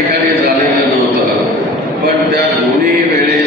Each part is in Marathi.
ठिकाणी चालेल नव्हतं पण त्या दोन्ही वेळेस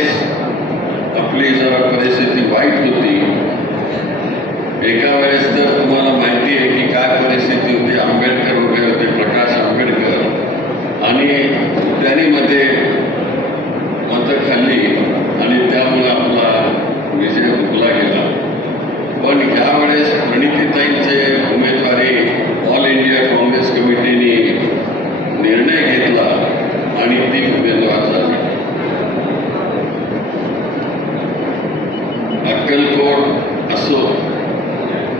अक्कलकोट असो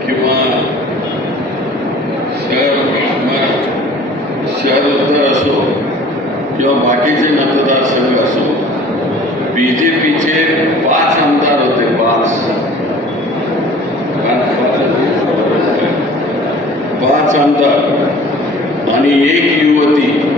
किंवा शहर शहर उत्तर असो किंवा बाकीचे मतदारसंघ असो बी जे पीचे पाच आमदार होते पाच. पाच आमदार. आणि एक युवती